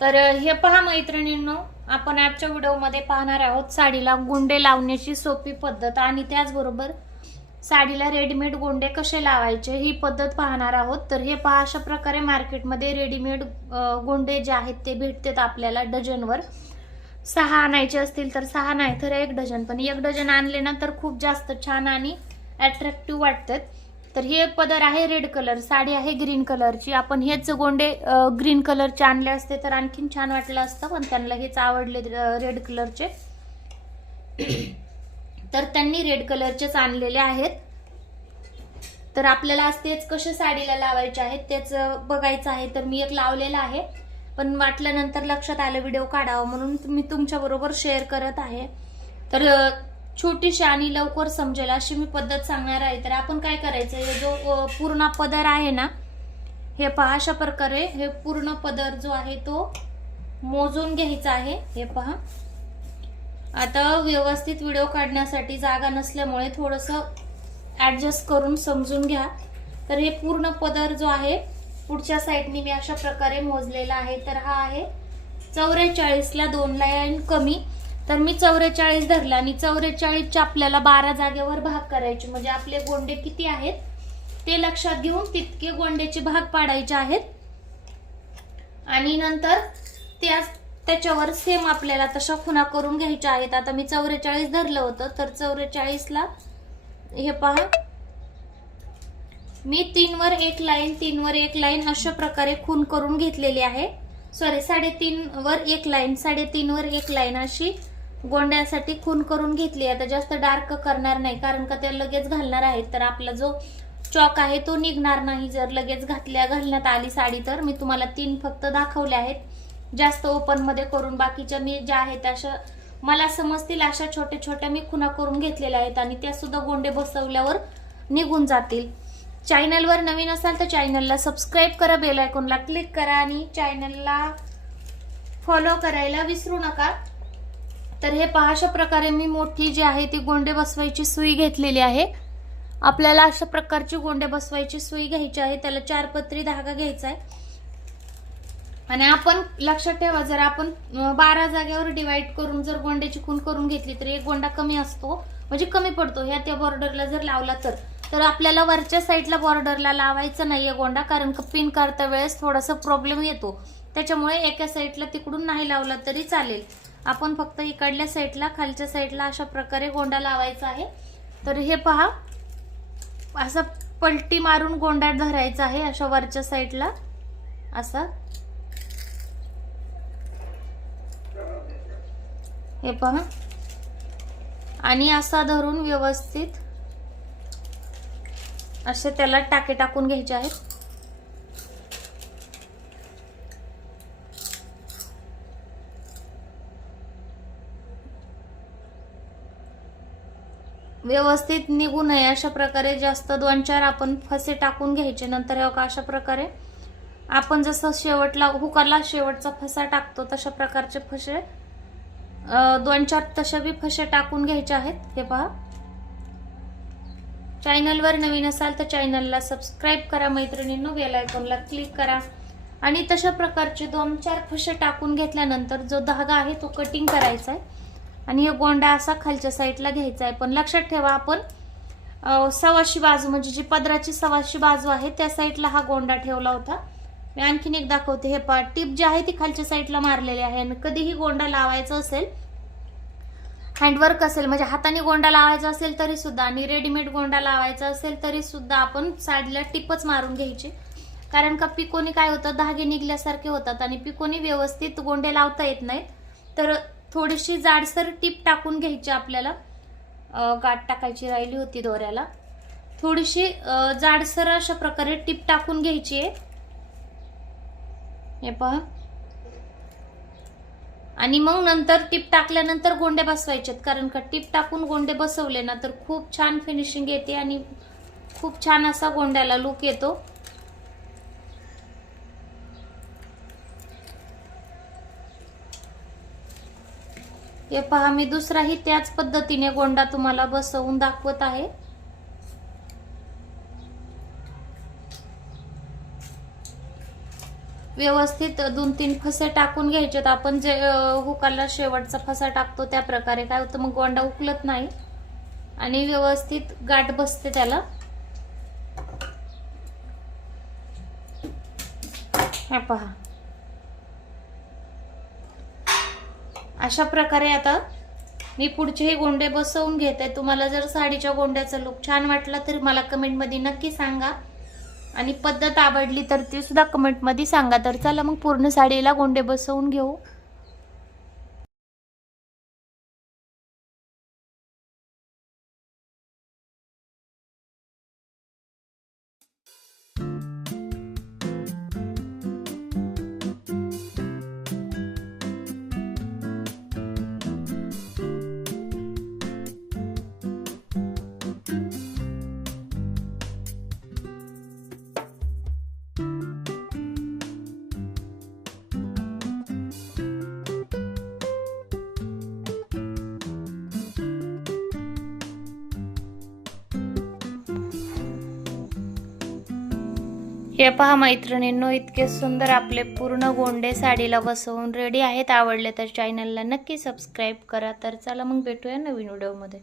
तर हे पहा मैत्रिणींनो, आपण आजच्या व्हिडिओमध्ये पाहणार आहोत साडीला गोंडे लावण्याची सोपी पद्धत आणि त्याचबरोबर साडीला रेडीमेड गोंडे कसे लावायचे ही पद्धत पाहणार आहोत। तर हे पहा, अशा प्रकारे मार्केटमध्ये रेडीमेड गोंडे जे आहेत ते भेटतात आपल्याला डझनवर। 6 आणायचे असतील तर 6 नाही तर 1 डझन, पण 1 डझन आणले ना तर खूप जास्त छान आणि अट्रॅक्टिव्ह वाटतात। तर हे पदर आहे रेड कलर, साडी आहे ग्रीन कलरची। आपण हेच गोंडे ग्रीन कलरचे आणले असते तर आणखीन छान वाटलं असतं, पण त्यांना हेच आवडले रेड कलरचे, तर त्यांनी रेड कलरचेच आणलेले आहेत। तर आपल्याला आज तेच कसे साडीला लावायचे आहेत तेच बघायचं आहे। तर मी एक लावलेला आहे, पण वाटल्यानंतर लक्षात आलं व्हिडिओ काढावा म्हणून मी तुमच्या बरोबर शेअर करत आहे। तर छोटीशी आणि लवकर समजेल अशी मी पद्धत सांगणार आहे। तर आपण काय करायचं, हे जो पूर्ण पदर आहे ना, हे पहा अशा प्रकारे हे पूर्ण पदर जो आहे तो मोजून घ्यायचा आहे। हे पहा, आता व्यवस्थित व्हिडिओ काढण्यासाठी जागा नसल्यामुळे थोडंसं ऍडजस्ट करून समजून घ्या। तर हे पूर्ण पदर जो आहे पुढच्या साईडनी मी अशा प्रकारे मोजलेला आहे। तर हा आहे 44 ला 2 लाईन कमी, तर मी 44 धरला आणि 44 च्या आपल्याला 12 जागेवर भाग करायचे, म्हणजे आपले गोंडे किती आहेत ते लक्षात घेऊन तितके गोंड्याचे भाग पाडायचे आहेत। आणि नंतर त्याच्यावर सेम आपल्याला तशा खुणा करून घ्यायच्या आहेत। आता मी 44 धरलं होतं, तर 44 ला हे पहा मी 3 वर 1 लाईन 3 वर 1 लाईन अशा प्रकारे खून करून घेतलेली आहे। सॉरी, 3.5 वर 1 लाईन 3.5 वर 1 लाईन अशी गोंड्यासाठी खून करून घेतली। आता जास्त डार्क करणार नाही, कारण का ते लगेच घालणार आहेत, तर आपला जो चॉक आहे तो निघणार नाही जर लगेच घालण्यात आली साडी। तर मी तुम्हाला 3 फक्त दाखवले आहेत, जास्त ओपन मध्ये करून बाकीच्या मी ज्या आहेत अशा मला समजतील अशा छोटे छोट्या मी खुणा करून घेतलेल्या आहेत, आणि त्या सुद्धा गोंडे बसवल्यावर निघून जातील। चॅनलवर नवीन असाल तर चॅनलला सबस्क्राइब करा, बेल आयकॉनला क्लिक करा आणि चॅनलला फॉलो करायला विसरू नका। तर हे पहा, अशा प्रकारे मी मोठी जी आहे ती गोंडे बसवायची सुई घेतलेली आहे। आपल्याला अशा प्रकारची गोंडे बसवायची सुई घ्यायची आहे, त्याला 4 पत्री धागा घ्यायचा आहे। आणि आपण लक्षात ठेवा, जर आपण 12 जागेवर डिवाइड करून जर गोंड्याची खून करून घेतली तर एक गोंडा कमी असतो, म्हणजे कमी पडतो। ह्या त्या बॉर्डरला जर लावला तर आपल्याला वरच्या साईडला बॉर्डरला लावायचं नाहीये गोंडा, कारण का पिन करता वेळेस थोडासा प्रॉब्लेम येतो, त्याच्यामुळे एका साईडला तिकडून नाही लावला तरी चालेल। आपण फक्त इकडल्या साईडला खालच्या साईडला अशा प्रकारे गोंडा लावायचा आहे। तर हे पहा, असा पलटी मारून गोंडा धरायचा आहे अशा वरच्या साईडला असा। हे पहा, आणि असा धरून व्यवस्थित असे त्याला टाके टाकून घ्यायचे आहेत। व्यवस्थित निघू नये अशा प्रकारे जास्त 2-4 आपण फसे टाकून घ्यायचे। नंतर हे अशा प्रकारे आपण जसं शेवटला हुकरला शेवटचा फसा टाकतो तशा प्रकारचे फसे 2-4 तशा बी फसे टाकून घ्यायचे आहेत। हे पहा, चॅनलवर नवीन असाल तर चॅनलला सबस्क्राइब करा मैत्रिणींनो, बेल आयकॉनला क्लिक करा। आणि तशा प्रकारचे 2-4 फसे टाकून घेतल्यानंतर जो धागा आहे तो कटिंग करायचा आहे, आणि हे गोंडा असा खालच्या साईडला घ्यायचा आहे। पण लक्षात ठेवा, आपण सवाशी बाजू म्हणजे जी पदराची सवाशी बाजू आहे त्या साईडला हा गोंडा ठेवला होता। मी आणखीन एक दाखवते। हे पहा, टिप जी आहे ती खालच्या साईडला मारलेली आहे। आणि कधीही गोंडा लावायचा असेल, हँडवर्क असेल म्हणजे हाताने गोंडा लावायचा असेल तरी सुद्धा, आणि रेडीमेड गोंडा लावायचा असेल तरी सुद्धा आपण साडीला टिपच मारून घ्यायची, कारण का पिकोनी काय होतं, धागे निघल्यासारखे होतात आणि पिकोनी व्यवस्थित गोंडे लावता येत नाहीत। तर थोडीशी जाडसर टिप टाकून घ्यायची आपल्याला, गाठ टाकायची राहिली होती दोऱ्याला, थोडीशी जाडसर अशा प्रकारे टिप टाकून घ्यायची आहे। हे पहा, आणि मग नंतर टिप टाकल्यानंतर गोंडे बसवायचे, कारण का टिप टाकून गोंडे बसवले ना तर खूप छान फिनिशिंग येते आणि खूप छान असा गोंड्याला लुक येतो। हे पहा, मी दुसराही त्याच पद्धतीने गोंडा तुम्हाला बसवून दाखवत आहे। व्यवस्थित 2-3 फसे टाकून घ्यायचेत. आपण जे हुकाला शेवटचा फसा टाकतो त्या प्रकारे. काय होतं मग गोंडा उकलत नाही आणि व्यवस्थित गाठ बसते त्याला. हा पहा, अशा प्रकारे आता मी पुढचेही गोंडे बसवून घेते. तुम्हाला जर साडीच्या गोंड्याचा लुक छान वाटला तर मला कमेंटमध्ये नक्की सांगा आणि पद्धत आवडली तर ती सुद्धा कमेंटमध्ये सांगा. तर चला मग पूर्ण साडीला गोंडे बसवून घेऊ. हे पहा मैत्रिणींनो, इतके सुंदर आपले पूर्ण गोंडे साडीला बसवून रेडी आहेत. आवडले तर चॅनलला नक्की सबस्क्राईब करा. तर चला मग भेटूया नवीन व्हिडिओमध्ये.